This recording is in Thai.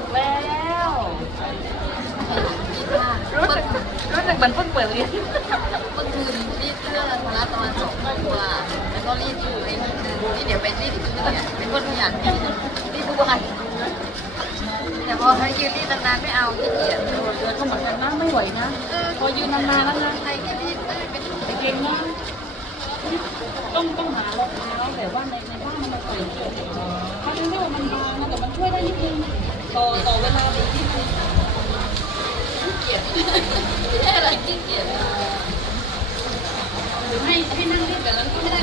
สุกแล้วรู้สึกเหมือนเพิ่งเปิดเรียน เมื่อคืนรีดเสื้อพละตะวัน2 ตัวแล้วก็รีดอยู่ไอ้นิดนึงนี่เดี๋ยวไปรีดอีกชุดนึงเนี่ยเป็นคนขยันรีดทุกวันแต่พอใครยืนรีดนานๆไม่เอาขี้เกียจ เดินก็เหมือนกันนะไม่ไหวนะพอยืนนานๆแล้วนะ ใครที่รีดได้เป็น เก่งนะต้องหารองเท้าแต่ว่าในบ้านมันใส่เขาจะเรียกว่ามันบางนะแต่มันช่วยได้นิดนึงต่อเวลาแบบนิดนึง ขี้เกียจไม่ได้อะไรขี้เกียจ หรือให้นั่งรีดแบบนั้นก็ไม่ได้